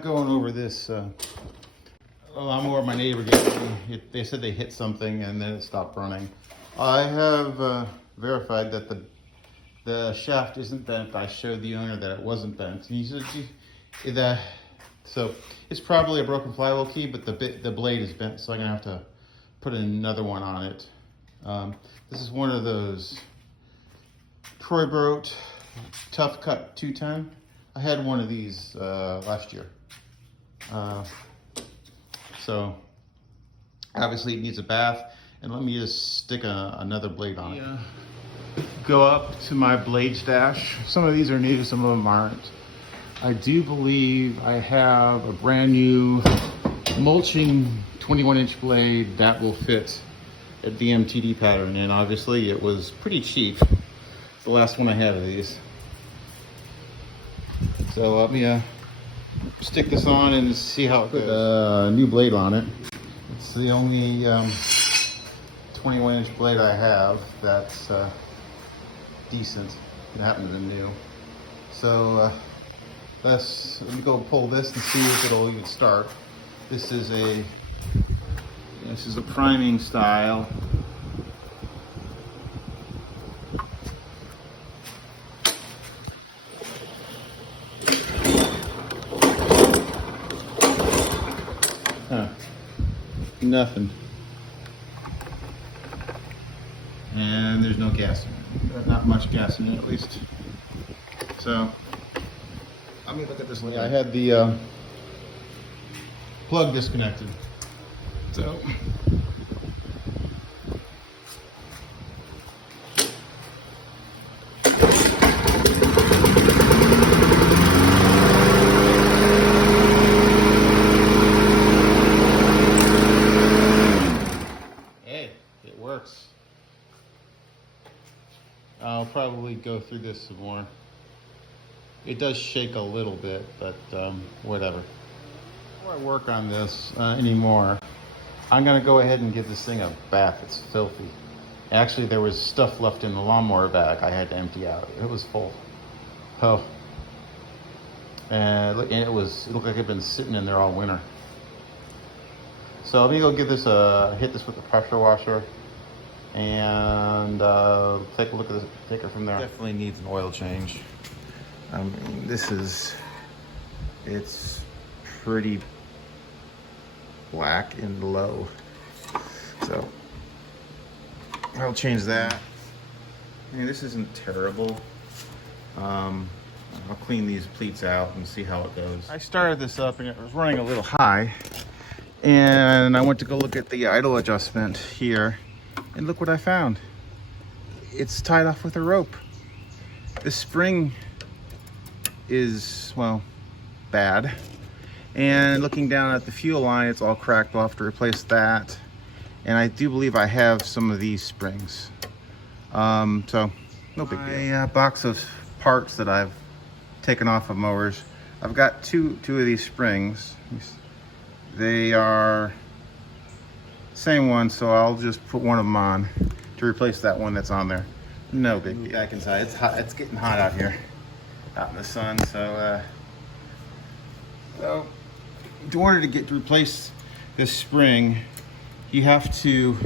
I'm going over this lawnmower my neighbor gave me. They said they hit something and then it stopped running. I have verified that the shaft isn't bent. I showed the owner that it wasn't bent. He said so it's probably a broken flywheel key, but the blade is bent, so I'm gonna have to put another one on it. This is one of those Troybilt TuffCut 210. I had one of these last year. So obviously it needs a bath, and let me just stick another blade on it. Go up to my blade stash. Some of these are new, some of them aren't. I do believe I have a brand new mulching 21-inch blade that will fit at the MTD pattern, and obviously it was pretty cheap. It's the last one I had of these. So let me stick this on and see how it goes. Put a new blade on it. It's the only 21-inch blade I have that's decent. It happened to be new. So let me go pull this and see if it'll even start. This is a priming style. Nothing. And there's no gas in it. Not much gas in it, at least. So let me look at this later. I had the plug disconnected. So hey, it works. I'll probably go through this some more. It does shake a little bit, but whatever. Before I work on this anymore, I'm gonna go ahead and give this thing a bath. It's filthy. Actually, there was stuff left in the lawnmower bag I had to empty out. It was full. Oh. And it looked like it had been sitting in there all winter. So let me go give this hit this with the pressure washer and take a look at this, take it from there. Definitely needs an oil change. I mean, it's pretty black and low. So I'll change that. I mean, this isn't terrible. I'll clean these pleats out and see how it goes. I started this up and it was running a little high, and I went to go look at the idle adjustment here, and look what I found. It's tied off with a rope. The spring is, well, bad. And looking down at the fuel line, it's all cracked. I'll have to replace that. And I do believe I have some of these springs. So no big deal. A box of parts that I've taken off of mowers. I've got two of these springs. They are same one, so I'll just put one of them on to replace that one that's on there. No big deal. Back inside. It's hot. It's getting hot out here, out in the sun. So in order to replace this spring, you have to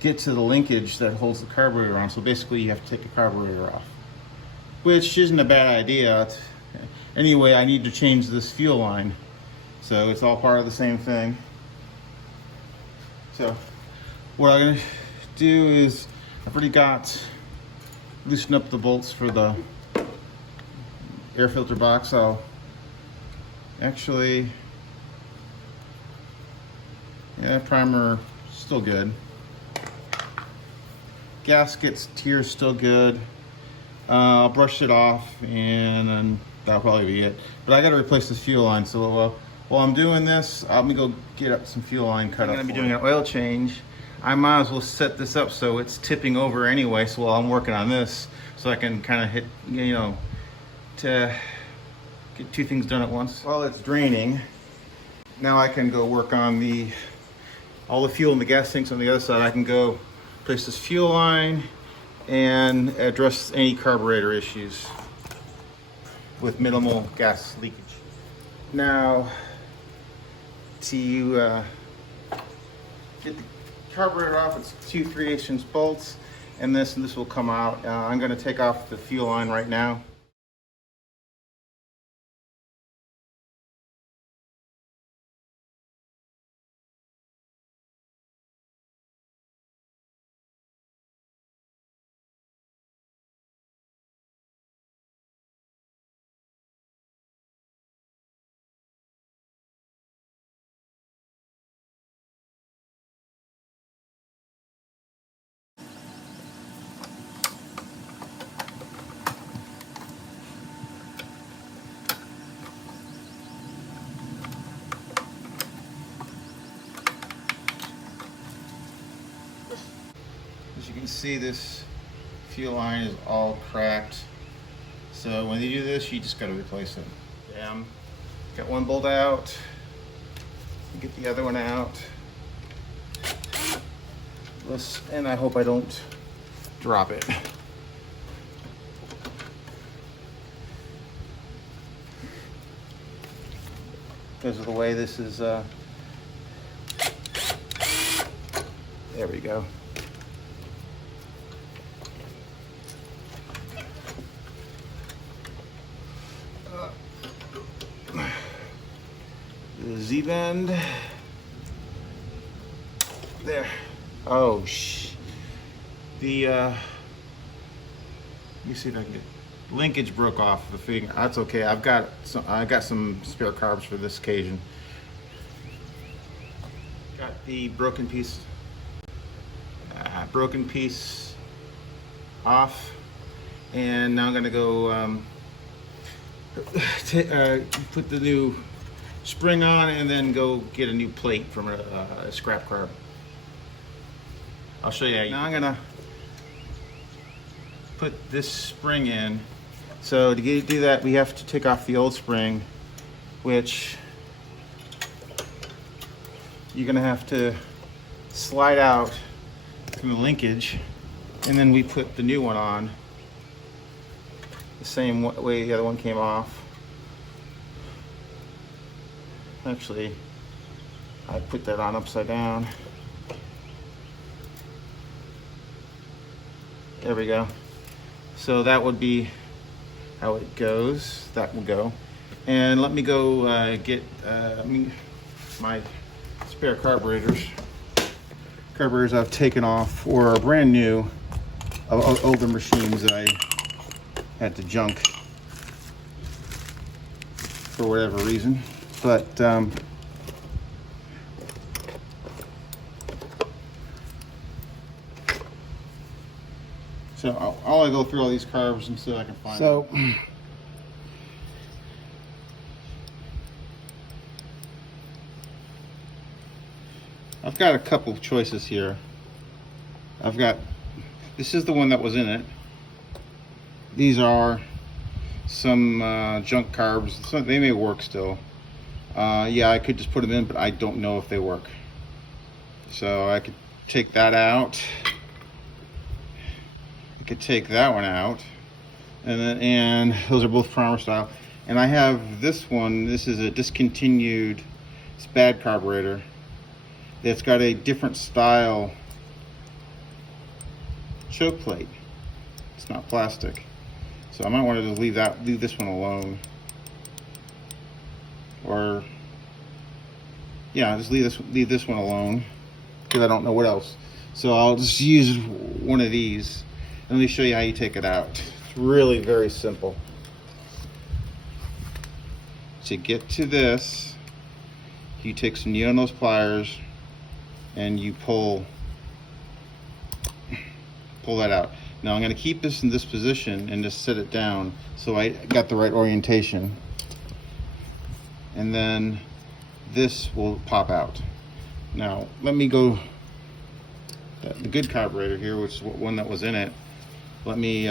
get to the linkage that holds the carburetor on. So basically you have to take the carburetor off, which isn't a bad idea. Anyway, I need to change this fuel line, so it's all part of the same thing. So what I'm gonna do is, I've already loosened up the bolts for the air filter box. I'll actually, yeah, primer still good. Gaskets, tiers still good. I'll brush it off and then that'll probably be it. But I gotta replace this fuel line, so while I'm doing this, I'm gonna go get up some fuel line cut up. I'm gonna be doing an oil change. I might as well set this up so it's tipping over anyway, so while I'm working on this, so I can kind of hit, to get two things done at once. While it's draining, now I can go work on all the fuel in the gas tanks on the other side. I can go place this fuel line and address any carburetor issues with minimal gas leakage. Now, to get the carburetor off, it's 2 3/8" bolts, and this will come out. I'm going to take off the fuel line right now. As you can see, this fuel line is all cracked. So when you do this, you just got to replace it. Got one bolt out. Get the other one out. And I hope I don't drop it. Because of the way this is, there we go. The Z-bend. There. Oh, let me see if I can get, linkage broke off the thing. That's okay. I got some spare carbs for this occasion. Got the broken piece off, and now I'm gonna go put the new spring on, and then go get a new plate from a scrap carb. I'll show you. Now I'm gonna put this spring in. So to do that, we have to take off the old spring, which you're gonna have to slide out from the linkage, and then we put the new one on the same way the other one came off. Actually, I put that on upside down. There we go. So that would be how it goes. That will go. And let me go get my spare carburetors. Carburetors I've taken off or are brand new of older machines that I had to junk for whatever reason. But so I'll go through all these carbs and see if I can find them. I've got a couple of choices here. This is the one that was in it. These are some junk carbs. So they may work still. Yeah, I could just put them in, but I don't know if they work. So I could take that out. I could take that one out, and those are both primer style. And I have this one. This is a discontinued SPAD carburetor. It's got a different style choke plate. It's not plastic, so I might want to leave this one alone. Or yeah, just leave this one alone because I don't know what else. So I'll just use one of these. Let me show you how you take it out. It's really very simple. To get to this, you take some needle-nose pliers and you pull that out. Now I'm going to keep this in this position and just set it down so I got the right orientation. And then this will pop out. Now let me go, the good carburetor here, which is one that was in it. Let me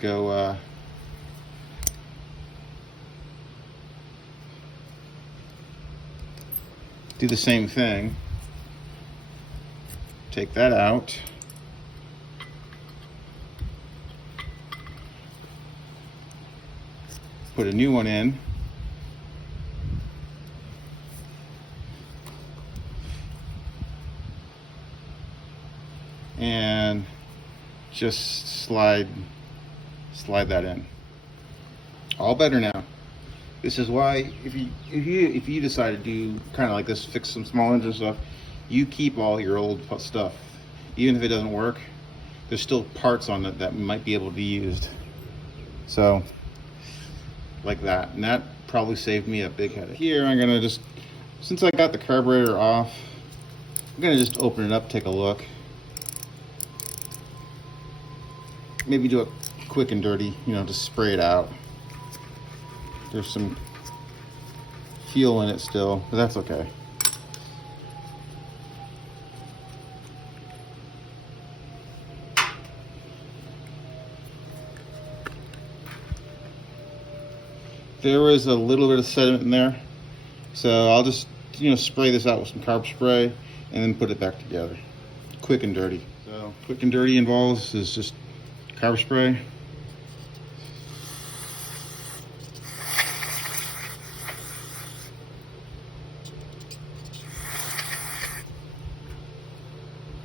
go do the same thing. Take that out. Put a new one in. and just slide that in. All better now. This is why if you decide to do kind of like this, fix some small engine stuff, you keep all your old stuff. Even if it doesn't work, there's still parts on it that might be able to be used. So like that, and that probably saved me a big headache. Here I'm gonna just, since I got the carburetor off, I'm gonna just open it up, take a look. Maybe do it quick and dirty, you know, just spray it out. There's some fuel in it still, but that's okay. There was a little bit of sediment in there, so I'll just, you know, spray this out with some carb spray and then put it back together. Quick and dirty. So quick and dirty involves is just carb spray.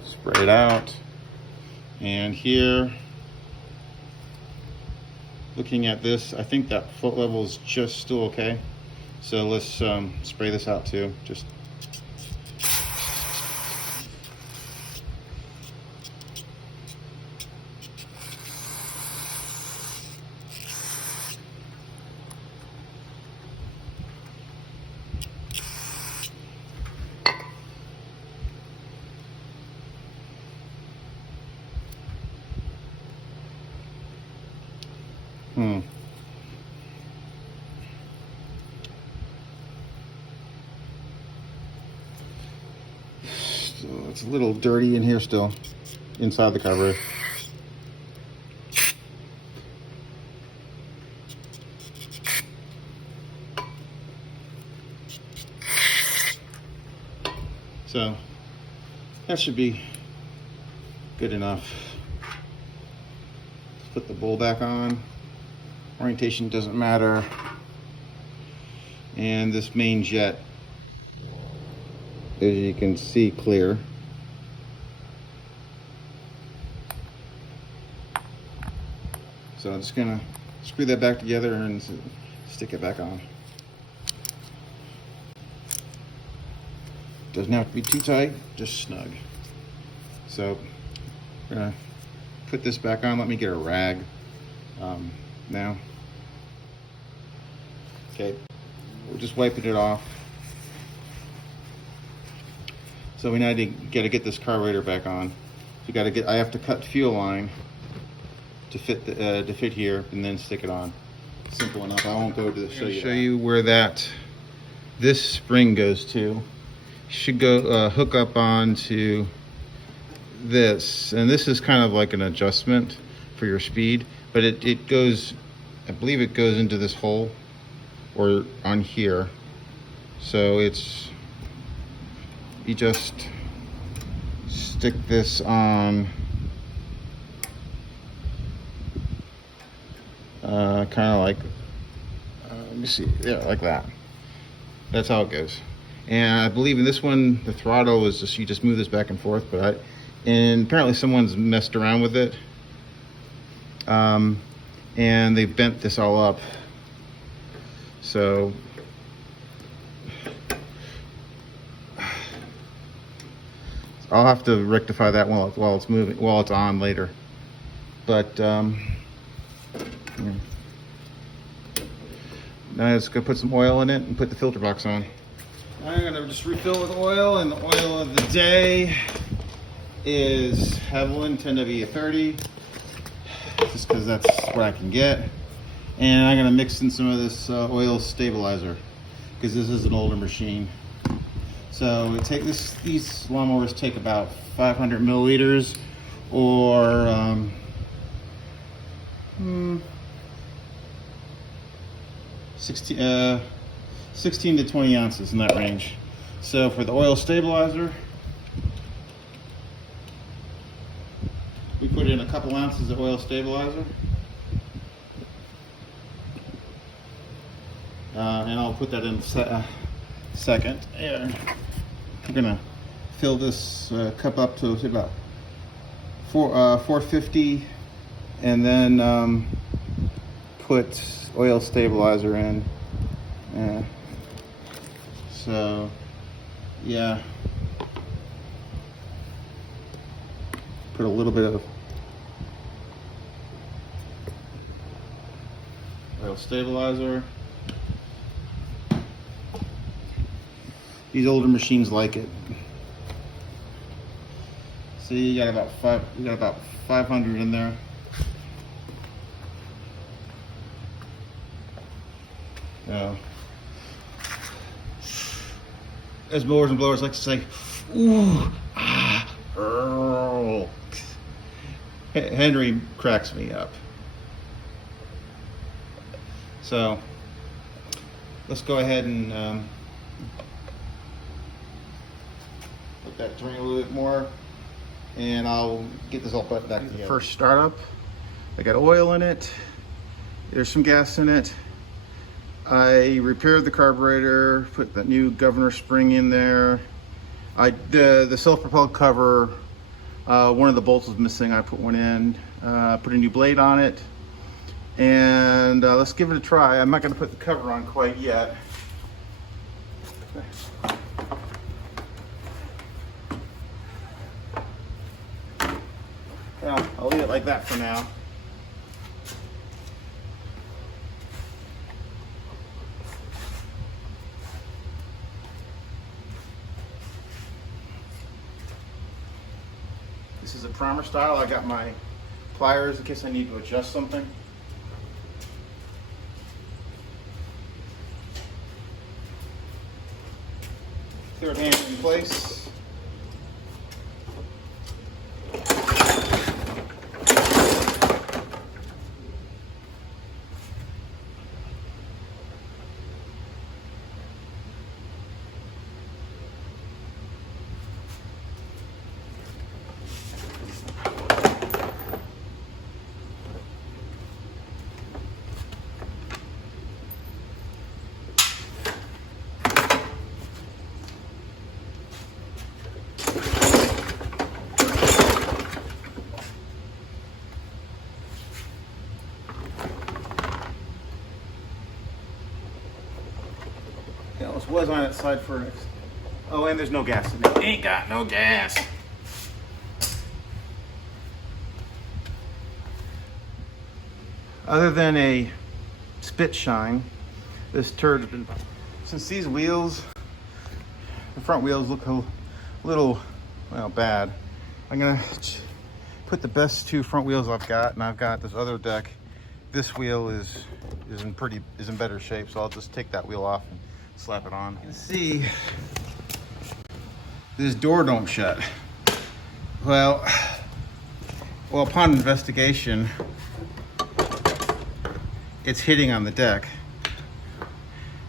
Spray it out. And here, looking at this, I think that foot level is just still okay. So let's spray this out too. Just So it's a little dirty in here still, inside the carburetor. So that should be good enough. Let's put the bowl back on. Orientation doesn't matter. And this main jet, as you can see, clear. So I'm just gonna screw that back together and stick it back on. Doesn't have to be too tight, just snug. So I'm gonna put this back on. Let me get a rag now. Okay, we're just wiping it off. So we now gotta get this carburetor back on. I have to cut fuel line to fit here, and then stick it on. Simple enough. I won't go to show you where this spring goes to. Should go hook up onto this, and this is kind of like an adjustment for your speed, but it goes, I believe it goes into this hole or on here. So you just stick this on kind of like let me see, yeah, like that. That's how it goes. And I believe in this one the throttle is just, you just move this back and forth, and apparently someone's messed around with it and they bent this all up. So I'll have to rectify that while it's moving, while it's on later. But now I'm just gonna put some oil in it and put the filter box on. I'm gonna just refill with oil, and the oil of the day is Haviland 10W30, just because that's what I can get. And I'm gonna mix in some of this oil stabilizer, because this is an older machine. So these lawnmowers take about 500 milliliters, or 16 to 20 ounces, in that range. So for the oil stabilizer, we put in a couple ounces of oil stabilizer. And I'll put that in a second. And I'm gonna fill this cup up to about 450, and then put oil stabilizer in. Yeah. So, yeah. Put a little bit of oil stabilizer. These older machines like it. See, you got about 500 in there. Yeah. As mowers and blowers like to say, ooh, ah, oh. Henry cracks me up. So let's go ahead and let that drain a little bit more, and I'll get this all put back together. First startup, I got oil in it. There's some gas in it. I repaired the carburetor, put the new governor spring in there. The self-propelled cover, one of the bolts was missing. I put one in, put a new blade on it, and let's give it a try. I'm not going to put the cover on quite yet. Well, I'll leave it like that for now. This is a primer style. I got my pliers in case I need to adjust something. Third hand in place. This was on its side first. Oh, and there's no gas in it. Ain't got no gas. Other than a spit shine, this turd has been. Since these wheels, the front wheels look a little, well, bad, I'm gonna put the best two front wheels I've got, and I've got this other deck. This wheel is in better shape, so I'll just take that wheel off and slap it on. You can see this door don't shut. Well, upon investigation, it's hitting on the deck.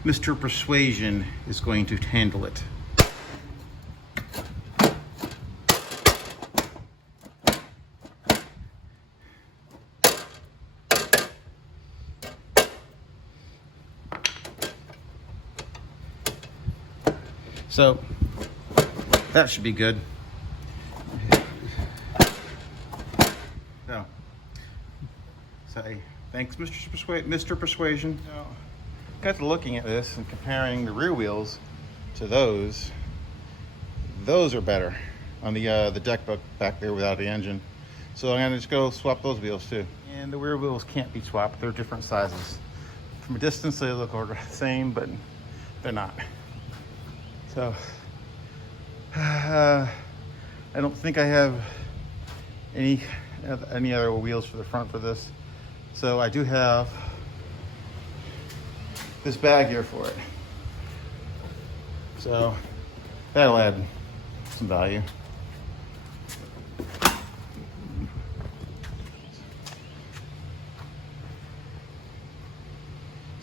Mr. Persuasion is going to handle it. So that should be good. So say thanks, Mr. Persuasion. So, got to looking at this and comparing the rear wheels to those. Those are better on the deck back there without the engine. So I'm gonna just go swap those wheels too. And the rear wheels can't be swapped. They're different sizes. From a distance, they look the same, but they're not. So, I don't think I have any other wheels for the front for this. So I do have this bag here for it. So that'll add some value.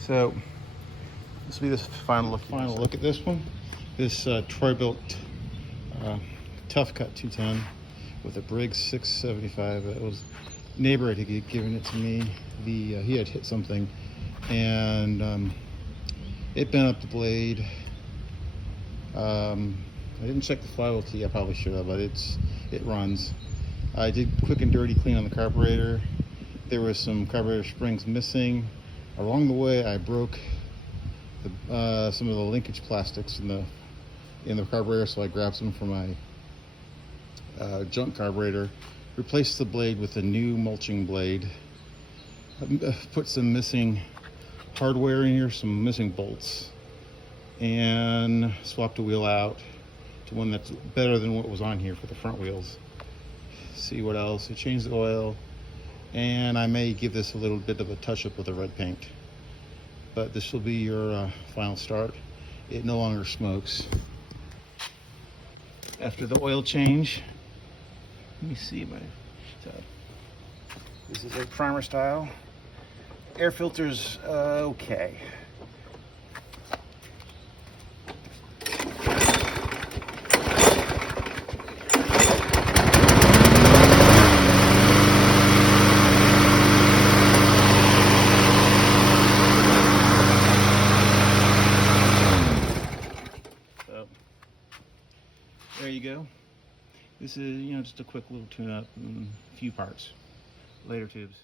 So this will be the final look at this one. This Troybilt TuffCut 210 with a Briggs 675. It was neighbor had given it to me. He had hit something, and it bent up the blade. I didn't check the flywheel key. I probably should have, but it runs. I did quick and dirty clean on the carburetor. There was some carburetor springs missing. Along the way, I broke some of the linkage plastics in the carburetor, so I grabbed some from my junk carburetor, replaced the blade with a new mulching blade, put some missing hardware in here, some missing bolts, and swapped a wheel out to one that's better than what was on here for the front wheels. See what else? I changed the oil, and I may give this a little bit of a touch-up with the red paint. But this will be your final start. It no longer smokes. After the oil change, let me see this is a primer style. Air filter's okay. So there you go. This is, just a quick little tune-up and a few parts. Later, tubes.